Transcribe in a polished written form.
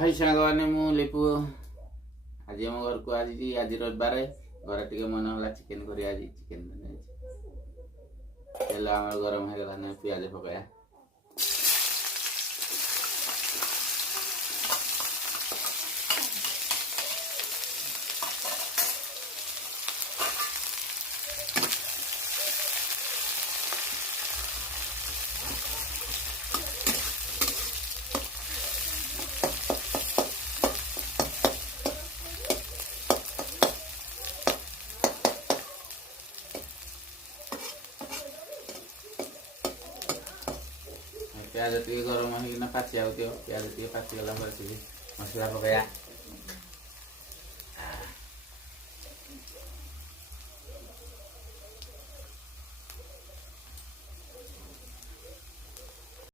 हाय सांगवाने मु लिपु आज आम घर को आज रविवार घर टे मन है चिकेन कर चिकेन तेल आम गरम हो गला पियाज पकाया प्याज टे गरम होना पाची आउे प्याज टे पाची गला मसला पकाया